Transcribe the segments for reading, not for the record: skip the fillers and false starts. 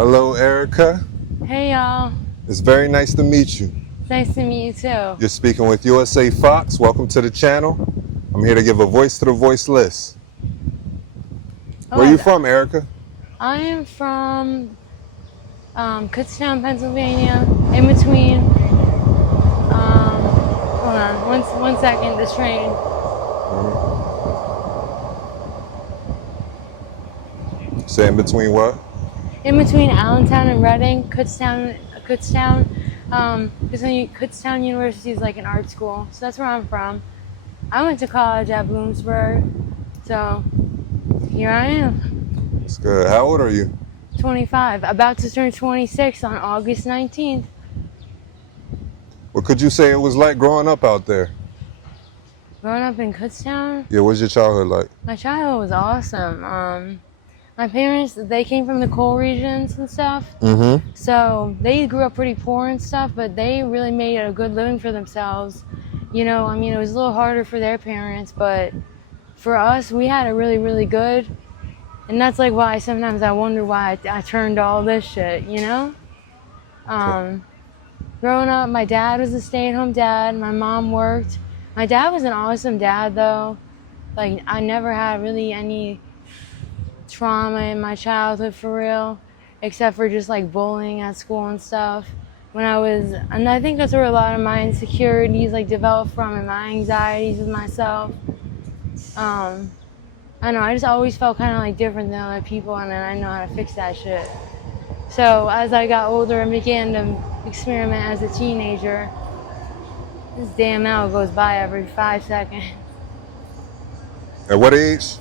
Hello, Erica. Hey y'all. It's very nice to meet you. Nice to meet you too. You're speaking with USA Fox. Welcome to the channel. I'm here to give a voice to the voiceless. Where are you from, Erica? I am from Kutztown, Pennsylvania. In between. Hold on, one second. This train. Say in between what? In between Allentown and Reading, Kutztown. Because Kutztown University is like an art school, so that's where I'm from. I went to college at Bloomsburg, so here I am. That's good. How old are you? 25, about to turn 26 on August 19th. What could you say it was like growing up out there? Growing up in Kutztown? Yeah, what's your childhood like? My childhood was awesome. My parents, they came from the coal regions and stuff. So they grew up pretty poor and stuff, but they really made a good living for themselves. You know, I mean, it was a little harder for their parents, but for us, we had it really, really good. And that's like why sometimes I wonder why I turned to all this shit, you know? Growing up, my dad was a stay-at-home dad. My mom worked. My dad was an awesome dad, though. Like, I never had really any trauma in my childhood for real, except for just like bullying at school and stuff. And I think that's where a lot of my insecurities like developed from, and my anxieties with myself. I know, I just always felt kind of like different than other people, and then I know how to fix that shit. So as I got older and began to experiment as a teenager, this damn hour goes by every 5 seconds. At what age?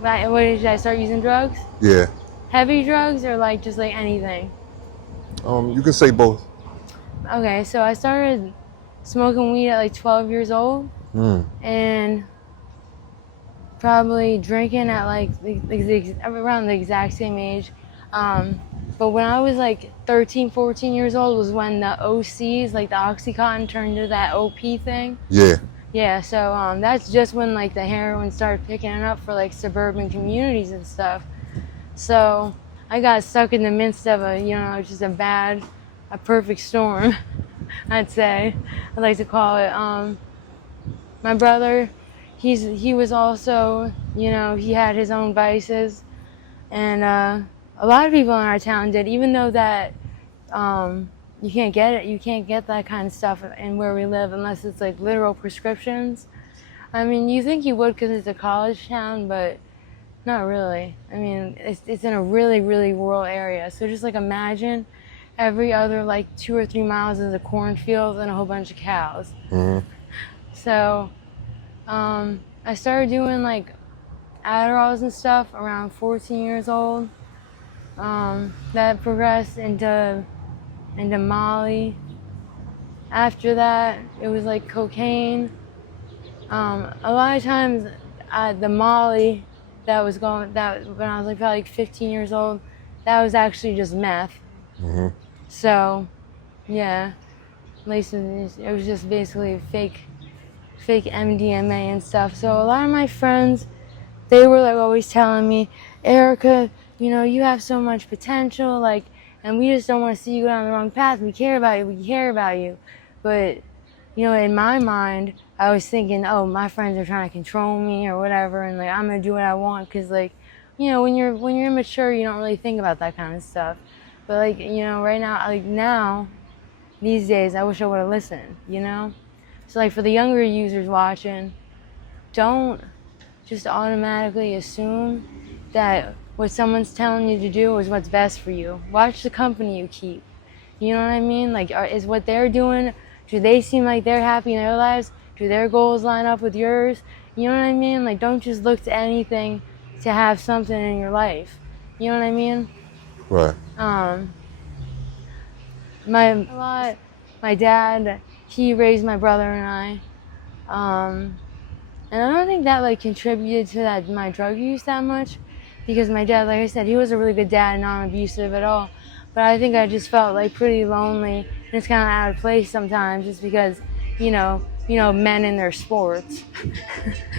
What age did I start using drugs? Yeah. Heavy drugs or like just like anything? You can say both. Okay, so I started smoking weed at like 12 years old. And probably drinking at like around the exact same age. But when I was like 13, 14 years old was when the OCs, like the Oxycontin, turned into that OP thing. Yeah. Yeah, so that's just when like the heroin started picking it up for like suburban communities and stuff. So I got stuck in the midst of just a perfect storm, I'd say. I like to call it. My brother, he was also, he had his own vices, and a lot of people in our town did, even though that you can't get it. You can't get that kind of stuff in where we live unless it's like literal prescriptions. I mean, you think you would because it's a college town, but not really. I mean, it's in a really, really rural area. So just like imagine every other like 2 or 3 miles is a cornfield and a whole bunch of cows. So I started doing like Adderalls and stuff around 14 years old. That progressed into Molly. After that, it was like cocaine. A lot of times, the Molly when I was like probably 15 years old, that was actually just meth. So, yeah, at least it was just basically fake MDMA and stuff. So a lot of my friends, they were like always telling me, Erica, you have so much potential, like, and we just don't want to see you go down the wrong path. We care about you. But, in my mind, I was thinking, oh, my friends are trying to control me or whatever, and like I'm gonna do what I want, because like, when you're immature, you don't really think about that kind of stuff. But like, right now, like now, these days, I wish I would have listened. So like for the younger users watching, don't just automatically assume that what someone's telling you to do is what's best for you. Watch the company you keep. You know what I mean? Like, is what they're doing, do they seem like they're happy in their lives? Do their goals line up with yours? You know what I mean? Like, don't just look to anything to have something in your life. You know what I mean? Right. My dad, he raised my brother and I. And I don't think that like contributed to my drug use that much, because my dad, like I said, he was a really good dad and non-abusive at all. But I think I just felt like pretty lonely, and it's kind of out of place sometimes, just because, men in their sports.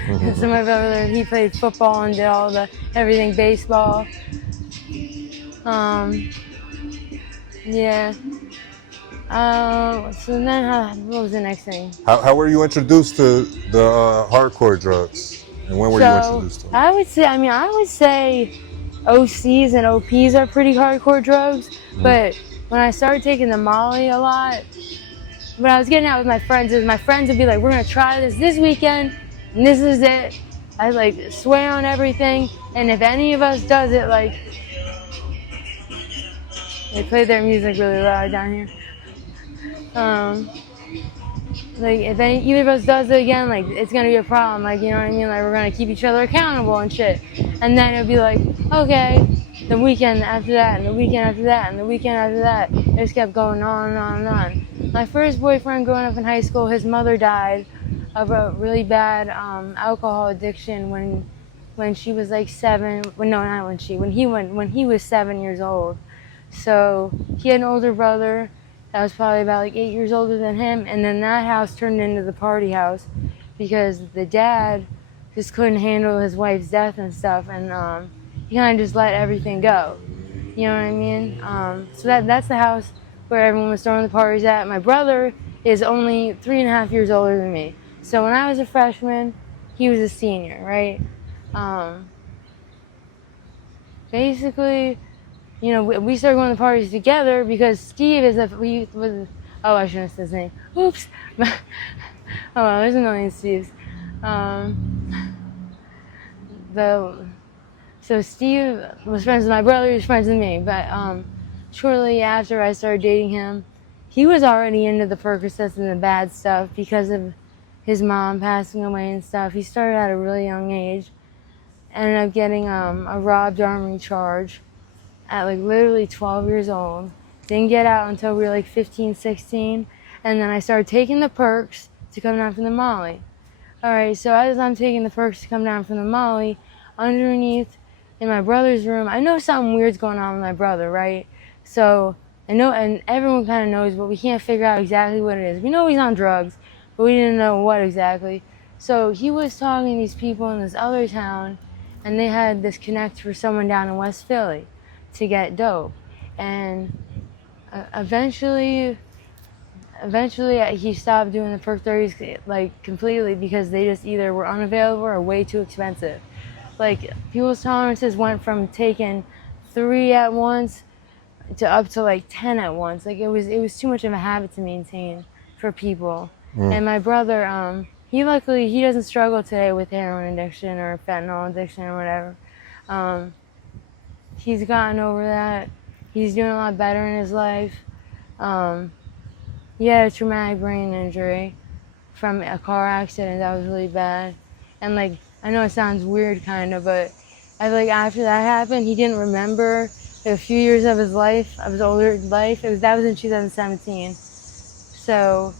And so my brother, he played football and did everything baseball. Yeah. So then, what was the next thing? How were you introduced to the hardcore drugs? And when were you introduced to them? I would say OCs and OPs are pretty hardcore drugs. But when I started taking the Molly a lot, when I was getting out with my friends, my friends would be like, "We're gonna try this weekend, and this is it." I like swear on everything, and if any of us does it, like they play their music really loud down here. Like if either of us does it again, like it's gonna be a problem. Like, you know what I mean? Like we're gonna keep each other accountable and shit. And then it'd be like, okay, the weekend after that, and the weekend after that, and the weekend after that. It just kept going on and on and on. My first boyfriend growing up in high school, his mother died of a really bad alcohol addiction when she was like 7. Well, no, not when she. When he was 7 years old. So he had an older brother that was probably about like 8 years older than him, and then that house turned into the party house because the dad just couldn't handle his wife's death and stuff, and he kind of just let everything go. You know what I mean? So that's the house where everyone was throwing the parties at. My brother is only 3.5 years older than me, so when I was a freshman, he was a senior, right? Basically, you know, we started going to parties together because Steve is I shouldn't have said his name. Oops. Oh well, there's a million Steves. So Steve was friends with my brother, he was friends with me, but shortly after I started dating him, he was already into the Percocets and the bad stuff because of his mom passing away and stuff. He started at a really young age, ended up getting a robbed army charge at like literally 12 years old. Didn't get out until we were like 15, 16. And then I started taking the perks to come down from the Molly. All right, so as I'm taking the perks to come down from the Molly, underneath in my brother's room, I know something weird's going on with my brother, right? So I know, and everyone kind of knows, but we can't figure out exactly what it is. We know he's on drugs, but we didn't know what exactly. So he was talking to these people in this other town, and they had this connect for someone down in West Philly to get dope, and eventually he stopped doing the perk 30s like completely because they just either were unavailable or way too expensive. Like people's tolerances went from taking 3 at once to up to like 10 at once. Like it was too much of a habit to maintain for people. And my brother, he doesn't struggle today with heroin addiction or fentanyl addiction or whatever. He's gotten over that. He's doing a lot better in his life. He had a traumatic brain injury from a car accident that was really bad. And like, I know it sounds weird kind of, but I feel like after that happened, he didn't remember a few years of his life, of his older life. That was in 2017. So,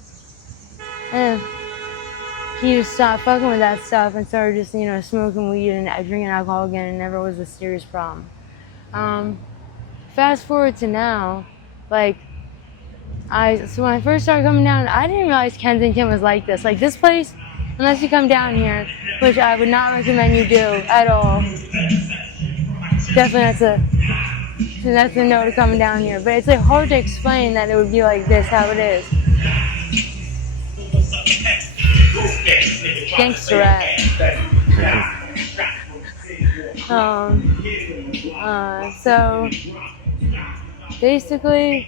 he just stopped fucking with that stuff and started just, you know, smoking weed and drinking alcohol again, and never was a serious problem. Fast forward to now, like, so when I first started coming down, I didn't realize Kensington was like this. Like this place, unless you come down here, which I would not recommend you do at all. Definitely that's a no to coming down here. But it's like hard to explain that it would be like this, how it is. GANGSTA rap. So basically,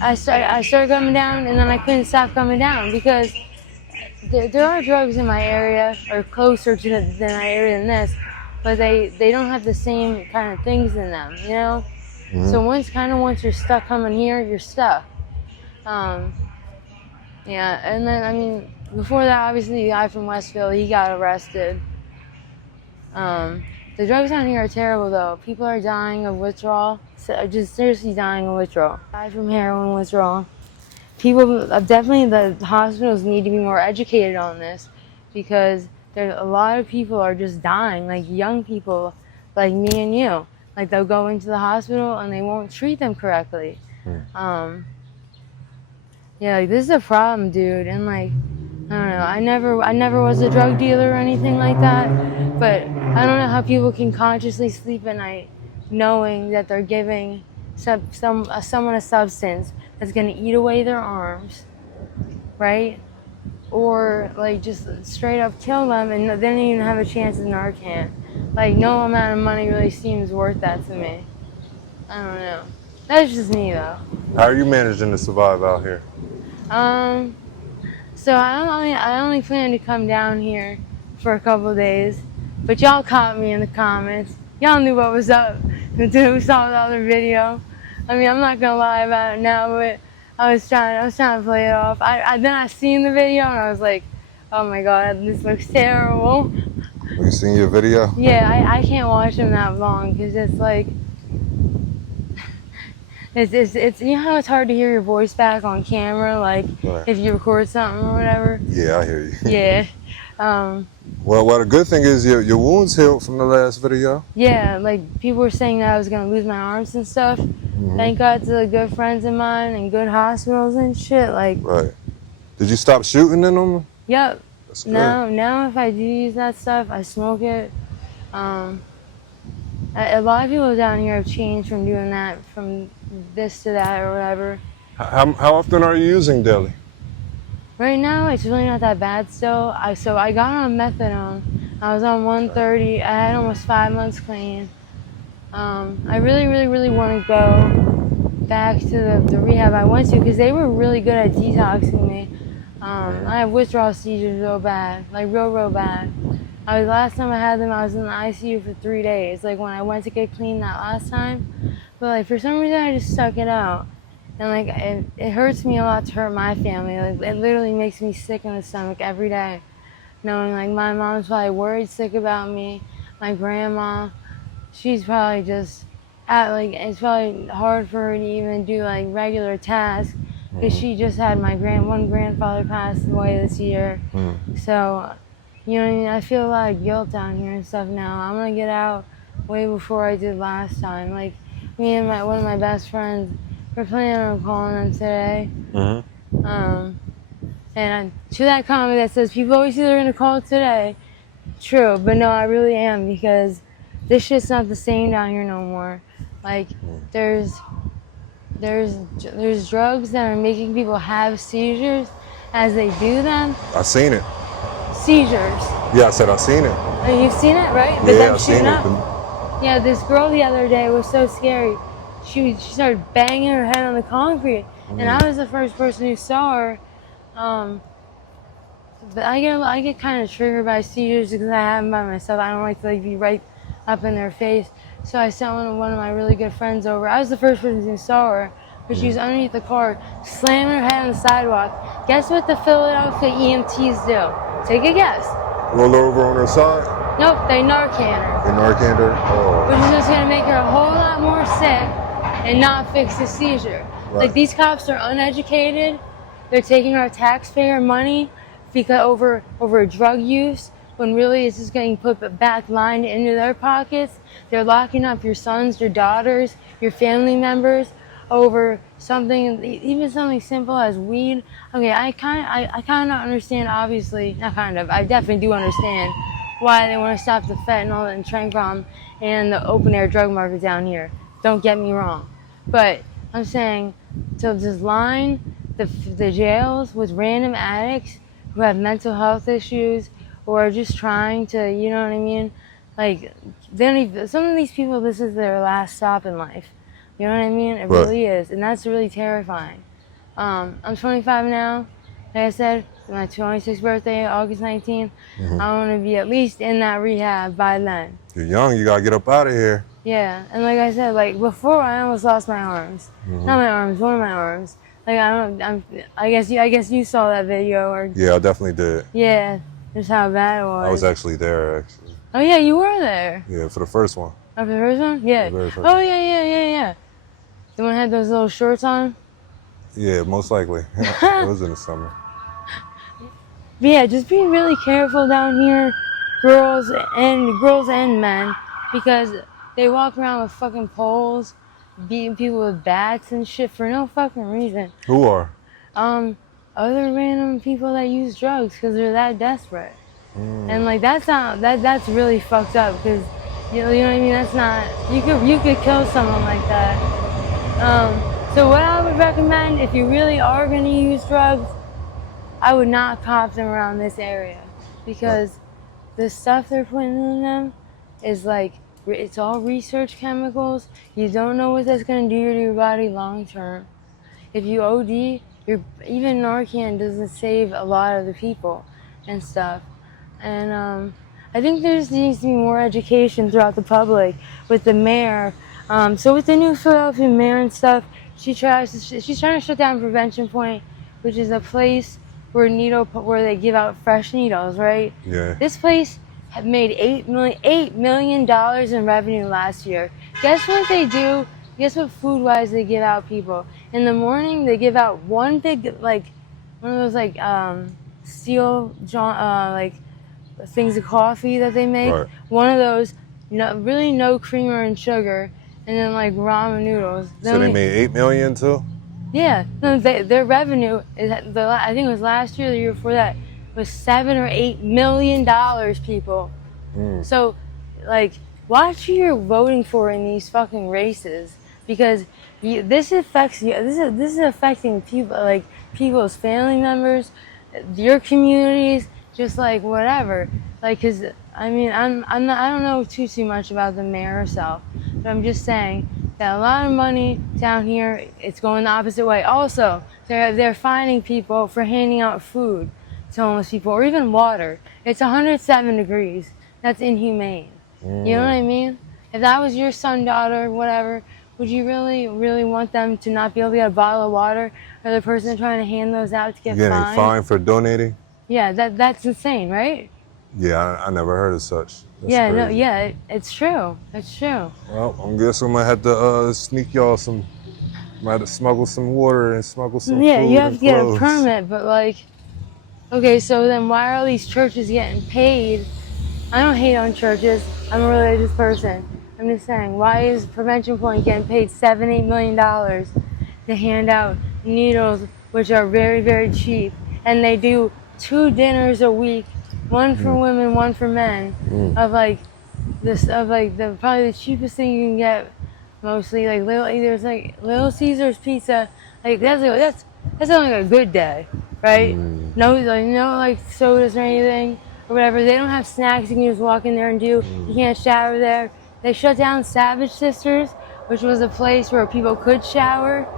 I started coming down, and then I couldn't stop coming down because there are drugs in my area, or closer to my area than this, but they don't have the same kind of things in them, you know? So once you're stuck coming here, you're stuck. Yeah, and then, I mean, before that, obviously, the guy from Westville, he got arrested. The drugs down here are terrible, though. People are dying of withdrawal, just seriously dying of withdrawal. Die from heroin withdrawal. The hospitals need to be more educated on this, because there's a lot of people are just dying, like young people, like me and you. Like they'll go into the hospital and they won't treat them correctly. Yeah, like this is a problem, dude. And like, I don't know, I never was a drug dealer or anything like that, but I don't know how people can consciously sleep at night knowing that they're giving someone a substance that's going to eat away their arms, right? Or like just straight up kill them and they don't even have a chance in Narcan. Like no amount of money really seems worth that to me. I don't know. That's just me though. How are you managing to survive out here? So I only plan to come down here for a couple days, but y'all caught me in the comments. Y'all knew what was up until we saw the other video. I mean, I'm not gonna lie about it now, but I was trying to play it off. Then I seen the video and I was like, oh my god, this looks terrible. You seen your video? Yeah, I can't watch them that long because it's like, it's you know how it's hard to hear your voice back on camera, like Right. if you record something or whatever. Yeah, I hear you. Yeah. Well, the good thing is your wounds healed from the last video. Yeah, like people were saying that I was gonna lose my arms and stuff. Thank God to the good friends of mine and good hospitals and shit. Like, Right. Did you stop shooting in them? yep. That's good. Now if I do use that stuff, I smoke it. A lot of people down here have changed from doing that, from this to that or whatever. How often are you using daily? Right now, it's really not that bad still. So I got on methadone. I was on 130. I had almost 5 months clean. I really want to go back to the rehab I went to because they were really good at detoxing me. I have withdrawal seizures real bad, like real bad. Last time I had them, I was in the ICU for 3 days. Like when I went to get clean that last time, but like for some reason I just stuck it out. And like it hurts me a lot to hurt my family. Like it literally makes me sick in the stomach every day, knowing like my mom's probably worried sick about me. My grandma, she's probably just it's probably hard for her to even do like regular tasks because she just had my one grandfather pass away this year. So, you know what I mean? I feel a lot of guilt down here and stuff now. I'm gonna get out way before I did last time. Like me and one of my best friends, we're planning on calling them today. And to that comment that says people always say they're gonna call today, true, but no, I really am because this shit's not the same down here no more. Like there's drugs that are making people have seizures as they do them. I seen it. Seizures. Yeah, I said I seen it. Oh, you've seen it, right? But Yeah, them I seen shooting it. up. Yeah, this girl the other day was so scary. She started banging her head on the concrete, and I was the first person who saw her. But I get kind of triggered by seizures because I have them by myself. I don't like to be right up in their face. So I sent one of my really good friends over. I was the first person who saw her, but she was underneath the car, slamming her head on the sidewalk. Guess what the Philadelphia EMTs do? Take a guess. Roll her over on her side. Nope, they Narcan her. They Narcan her. Oh. Which is just gonna make her a whole lot more sick and not fix the seizure. Right. Like these cops are uneducated. They're taking our taxpayer money because over drug use when really it's just getting put back lined into their pockets. They're locking up your sons, your daughters, your family members over something, even something simple as weed. Okay, I kind of understand, obviously, not kind of, I definitely do understand why they want to stop the fentanyl and trancom and the open air drug market down here. Don't get me wrong. But I'm saying to just line the jails with random addicts who have mental health issues or are just trying to, you know what I mean? Like, some of these people, this is their last stop in life. You know what I mean? It really is. And that's really terrifying. I'm 25 now. Like I said, my 26th birthday, August 19th. I want to be at least in that rehab by then. You're young. You gotta get up out of here. Yeah, and like I said, like before, I almost lost my arms. Not my arms, one of my arms. Like I guess you saw that video or. Yeah, I definitely did. Yeah, just how bad it was. I was actually there, actually. Oh yeah, you were there. Yeah, for the first one. Oh, for the first one? Yeah. The very first Oh one. yeah. The one that had those little shorts on. Yeah, most likely. It was in the summer. But yeah, just be really careful down here, girls and men, because they walk around with fucking poles, beating people with bats and shit for no fucking reason. Who are? Other random people that use drugs because they're that desperate. And like that's really fucked up because You know what I mean? That's not, you could kill someone like that. So what I would recommend, if you really are going to use drugs, I would not cop them around this area, because the stuff they're putting in them is like, it's all research chemicals. You don't know what that's going to do to your body long term. If you OD, even Narcan doesn't save a lot of the people and stuff. And I think there needs to be more education throughout the public with the mayor. So with the new Philadelphia mayor and stuff, she's trying to shut down Prevention Point, which is a place where they give out fresh needles, right? Yeah. This place had made $8 million in revenue last year. Guess what they do? Guess what food-wise they give out people? In the morning, they give out one big, like, one of those, like, steel, like, things of coffee that they make. Right. One of those, really no creamer and sugar, and then, like, ramen noodles. So they made $8 million too? Yeah. No, their revenue, I think it was last year, the year before that, was $7 or $8 million, people. So, like, watch who you're voting for in these fucking races, because this affects you. This is affecting people, like people's family members, your communities, just like whatever. Like, cause I mean, I don't know too much about the mayor herself, but I'm just saying that a lot of money down here, it's going the opposite way. Also, they're fining people for handing out food to homeless people, or even water. It's 107 degrees. That's inhumane. You know what I mean? If that was your son, daughter, whatever, would you really want them to not be able to get a bottle of water, or the person trying to hand those out to get Getting fined? fined for donating? Yeah, that's insane, right? Yeah, I never heard of such. That's yeah, crazy. no, yeah, it's true. It's true. Well, I guess I'm gonna have to sneak y'all some. Might have to smuggle some water and smuggle some Yeah, food you have and to get a clothes. permit, but like, okay, so then why are all these churches getting paid? I don't hate on churches. I'm a religious person. I'm just saying, why is Prevention Point getting paid $7-8 million to hand out needles, which are very, very cheap, and they do 2 dinners a week, one for women, one for men, of like probably the cheapest thing you can get, mostly like there's like Little Caesars pizza, like that's on like a good day, right? No like sodas or anything or whatever. They don't have snacks you can just walk in there and do. You can't shower there. They shut down Savage Sisters, which was a place where people could shower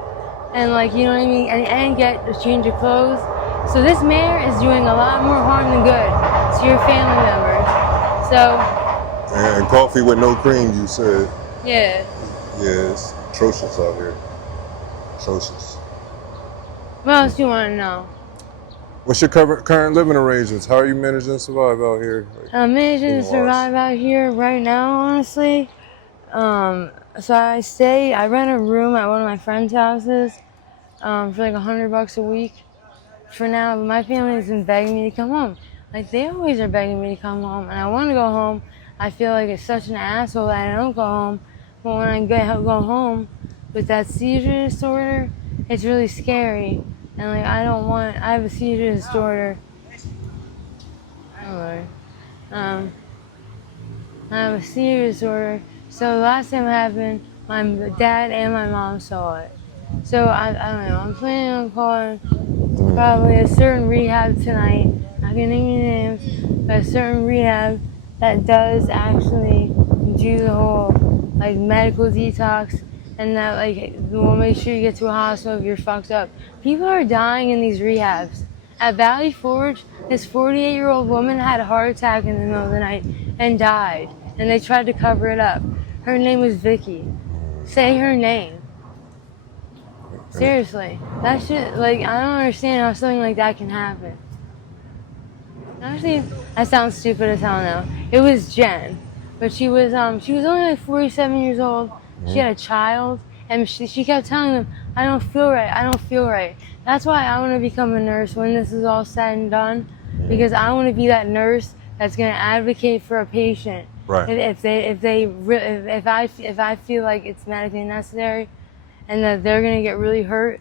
and, like, you know what I mean, and get a change of clothes. So this mayor is doing a lot more harm than good to your family members. So. And coffee with no cream, you said. Yeah. Yeah, it's atrocious out here. Atrocious. What else do you want to know? What's your current living arrangements? How are you managing to survive out here? I'm managing to survive out here right now, honestly. So I rent a room at one of my friend's houses for like $100 a week for now. But my family has been begging me to come home. Like, they always are begging me to come home, and I want to go home. I feel like it's such an asshole that I don't go home. But when I go home with that seizure disorder, it's really scary. And like, I have a seizure disorder. Oh Lord. I have a seizure disorder. So the last time it happened, my dad and my mom saw it. So I don't know, I'm planning on calling probably a certain rehab tonight. I can name you names, but a certain rehab that does actually do the whole like medical detox, and that like will make sure you get to a hospital if you're fucked up. People are dying in these rehabs. At Valley Forge, this 48-year-old woman had a heart attack in the middle of the night and died, and they tried to cover it up. Her name was Vicky. Say her name. Seriously, that shit, like, I don't understand how something like that can happen. Actually, that sounds stupid as hell now. It was Jen, but she was only like 47 years old. She had a child, and she kept telling them, I don't feel right. That's why I want to become a nurse when this is all said and done, because I want to be that nurse that's going to advocate for a patient. Right. If I feel like it's medically necessary, and that they're gonna get really hurt,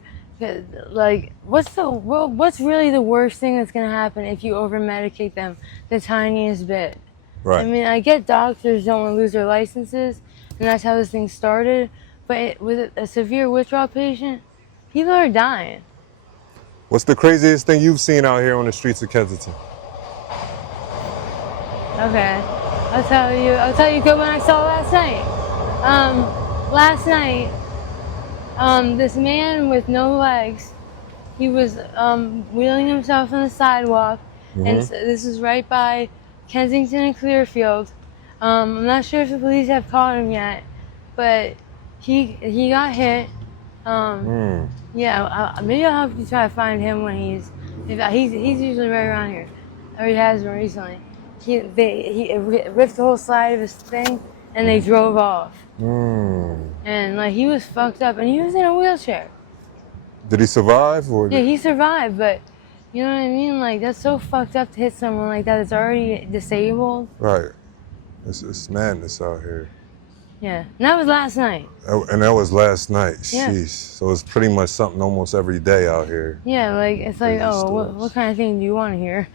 like what's really the worst thing that's gonna happen if you over medicate them the tiniest bit? Right. I mean, I get doctors don't want to lose their licenses, and that's how this thing started. But with a severe withdrawal patient, people are dying. What's the craziest thing you've seen out here on the streets of Kensington? Okay, I'll tell you. I'll tell you a good one I saw last night. Last night, this man with no legs, he was wheeling himself on the sidewalk, and this is right by Kensington and Clearfield. I'm not sure if the police have caught him yet, but he got hit. Yeah, maybe I'll have to try to find him when he's usually right around here, or he has been recently. He ripped the whole side of his thing, and they drove off. And like he was fucked up, and he was in a wheelchair. Did he survive? Or Yeah, he survived, but you know what I mean? Like, that's so fucked up to hit someone like that that's already disabled. Right. It's madness out here. Yeah, and that was last night. And that was last night. Yeah. Sheesh. So it's pretty much something almost every day out here. Yeah, like, it's like, Crazy oh, what stories. kind of thing do you want to hear?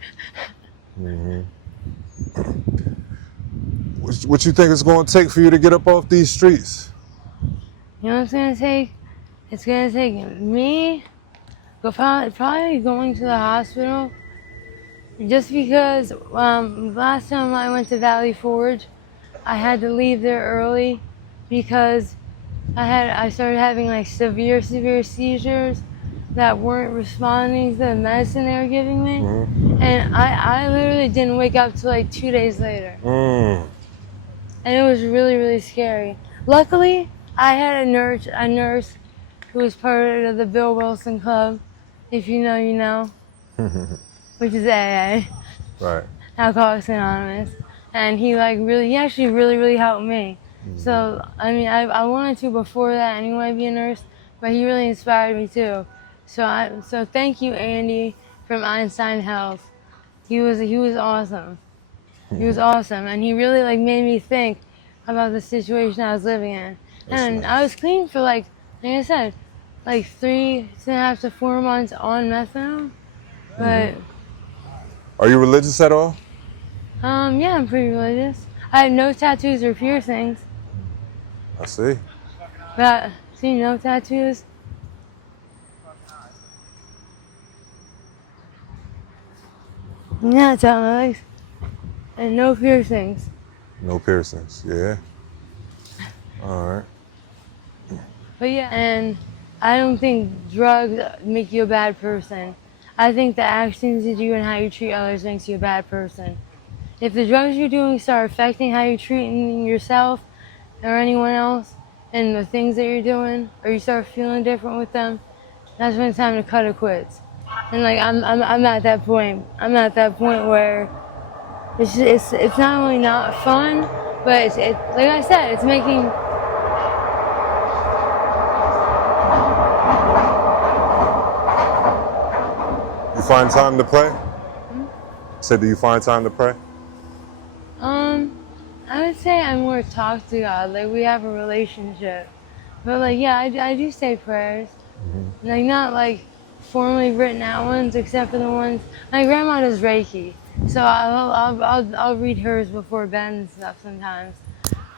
What you think it's going to take for you to get up off these streets? You know what it's going to take? It's going to take me probably going to the hospital. Just because last time I went to Valley Forge, I had to leave there early because I started having like severe seizures that weren't responding to the medicine they were giving me. And I literally didn't wake up till like 2 days later. And it was really, really scary. Luckily, I had a nurse who was part of the Bill Wilson Club. If you know, you know. Which is AA. Right. Alcoholics Anonymous. And he actually really helped me. So, I mean, I wanted to before that anyway be a nurse, but he really inspired me too. So thank you, Andy from Einstein Health. He was awesome. He was awesome, and he really like made me think about the situation I was living in. And nice. I was clean for like I said, like 3.5 to 4 months on methadone. But Are you religious at all? yeah, I'm pretty religious. I have no tattoos or piercings. I see. But see, no tattoos. Yeah, it's on my legs. And no piercings. No piercings. Yeah. All right. But yeah, and I don't think drugs make you a bad person. I think the actions you do and how you treat others makes you a bad person. If the drugs you're doing start affecting how you're treating yourself or anyone else and the things that you're doing, or you start feeling different with them, that's when it's time to cut it quits. And like I'm at that point. I'm at that point where it's not only not fun, but it's like I said, it's making. You find time to pray? Said, do you find time to pray? I would say I more talk to God. Like we have a relationship, but like yeah, I do say prayers. Like not like formally written out ones, except for the ones my grandma does Reiki, so I'll read hers before bed and stuff sometimes.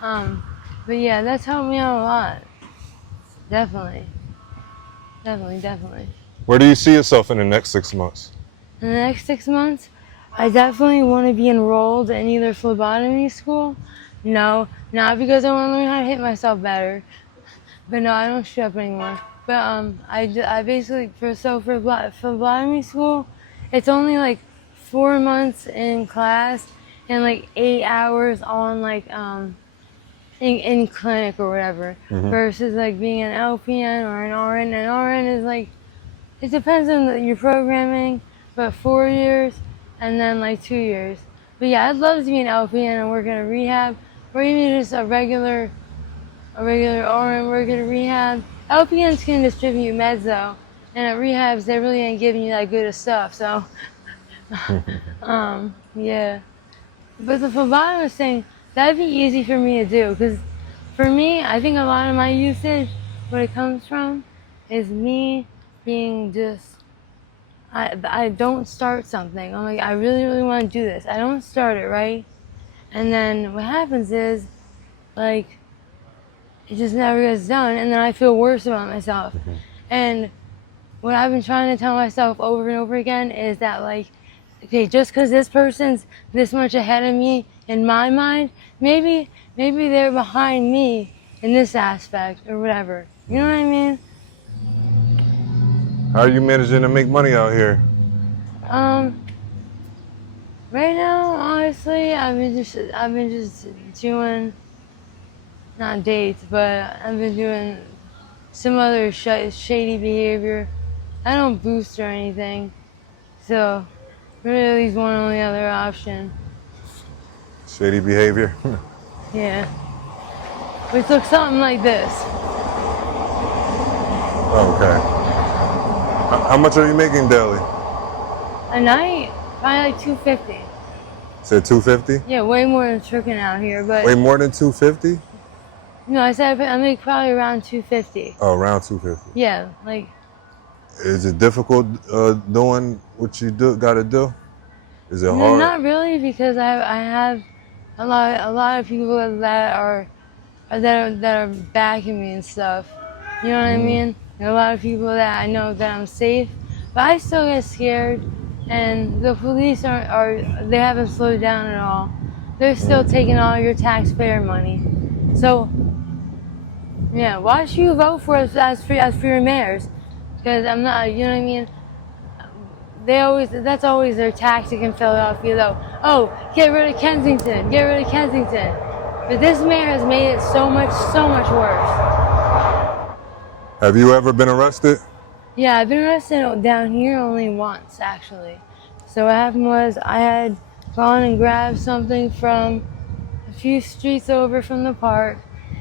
But yeah, that's helped me out a lot. Definitely. Where do you see yourself in the next 6 months? In the next 6 months, I definitely want to be enrolled in either phlebotomy school. No, not because I want to learn how to hit myself better. But no, I don't shoot up anymore. But I basically for phlebotomy school, it's only like 4 months in class and like 8 hours on like in clinic or whatever, versus like being an LPN or an RN. And RN is like, it depends on your programming, but 4 years and then like 2 years. But yeah, I'd love to be an LPN and work in a rehab, or even just a regular RN work in a rehab. LPNs can distribute meds though, and at rehabs they really ain't giving you that good of stuff. So, yeah. But the phlebotomist thing, that'd be easy for me to do, because for me, I think a lot of my usage, what it comes from, is me being just, I don't start something. I'm like, I really want to do this. I don't start it, right? And then what happens is, like, it just never gets done, and then I feel worse about myself. And what I've been trying to tell myself over and over again is that, like, okay, just because this person's this much ahead of me in my mind, maybe they're behind me in this aspect or whatever. You know what I mean? How are you managing to make money out here? Right now, honestly, I've been just doing, not dates, but I've been doing some other shady behavior. I don't boost or anything, so really leaves one only other option. Shady behavior? Yeah. Which looks something like this. Okay. How much are you making daily? A night, probably like $250. Said 250? Yeah, way more than tricking out here, but Way more than 250? no, I said I make probably around $250. Oh, around 250. Yeah, like. Is it difficult doing what you gotta do? Is it No, hard? not really, because I have a lot of people that are backing me and stuff. You know what I mean? There are a lot of people that I know that I'm safe, but I still get scared. And the police they haven't slowed down at all. They're still taking all your taxpayer money. So yeah, why should you vote for us as for your mayors? Because I'm not. You know what I mean? That's always their tactic in Philadelphia, though. Oh, get rid of Kensington, get rid of Kensington. But this mayor has made it so much worse. Have you ever been arrested? Yeah, I've been arrested down here only once, actually. So what happened was I had gone and grabbed something from a few streets over from the park,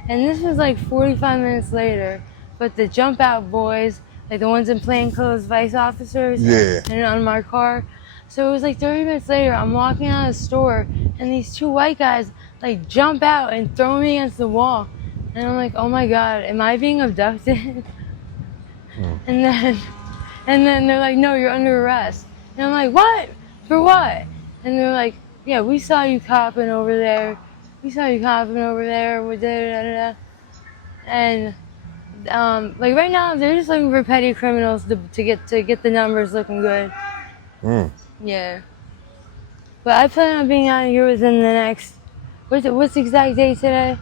and this was like 45 minutes later, but the jump out boys, like the ones in plain clothes, vice officers, Yeah. and an unmarked car. So it was like 30 minutes later, I'm walking out of the store, and these two white guys like jump out and throw me against the wall. And I'm like, oh my God, am I being abducted? And then they're like, no, you're under arrest. And I'm like, what? For what? And they're like, yeah, we saw you copping over there. We saw you copping over there. And like right now, they're just looking for petty criminals to get the numbers looking good. Yeah. But I plan on being out here within the next. What's the exact date today?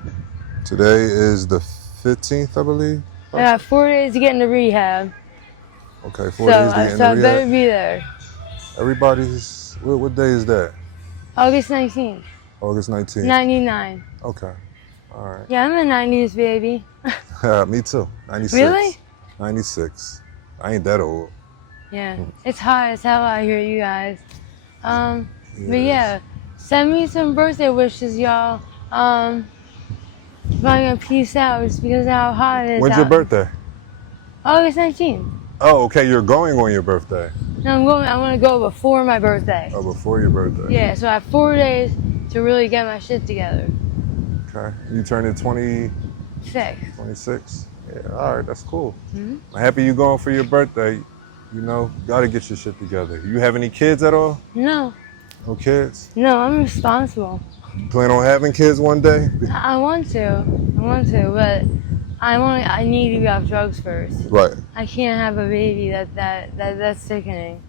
Today is the 15th, I believe. I got 4 days to get into rehab. Okay, 4 days to get into So I rehab. better be there. Everybody's, what day is that? August 19th. August 19th. 99. Okay, all right. Yeah, I'm a 90s baby. Me too, 96. Really? 96. I ain't that old. Yeah, it's hot as hell out here, you guys. But yeah, send me some birthday wishes, y'all. I'm gonna peace out just because of how hot it is. When's your birthday? August 19th. Oh, okay, you're going on your birthday. No, I want to go before my birthday. Oh, before your birthday. Yeah, so I have 4 days to really get my shit together. Okay, you turning 26? 26? Yeah, all right, that's cool. I'm happy you going for your birthday. You know, gotta get your shit together. You have any kids at all? No. No kids? No, I'm responsible. You plan on having kids one day? I want to, but I need to be off drugs first. Right. I can't have a baby that's sickening.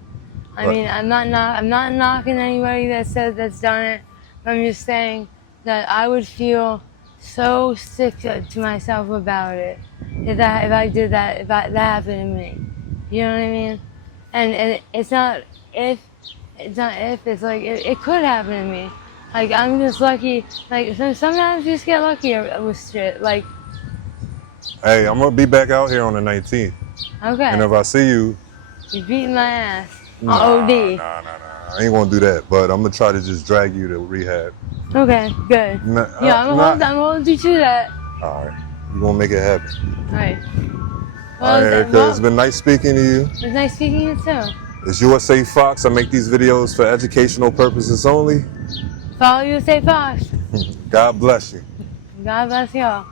I Right. mean, I'm not knocking anybody that's done it. I'm just saying that I would feel so sick to myself about it if that happened to me. You know what I mean? And it's not if, it's like it could happen to me. Like I'm just lucky. Like sometimes you just get lucky with shit. Like. Hey, I'm gonna be back out here on the 19th. Okay. And if I see you, You're beating my ass. nah, OD. Nah. I ain't gonna do that. But I'm gonna try to just drag you to rehab. Okay, good. Yeah, I'm gonna hold you to that. All right, you gonna make it happen. All right. All right, Erica, it's been nice speaking to you. It's nice speaking to you too. It's USA Fox. I make these videos for educational purposes only. Follow USA Fox. God bless you. God bless y'all.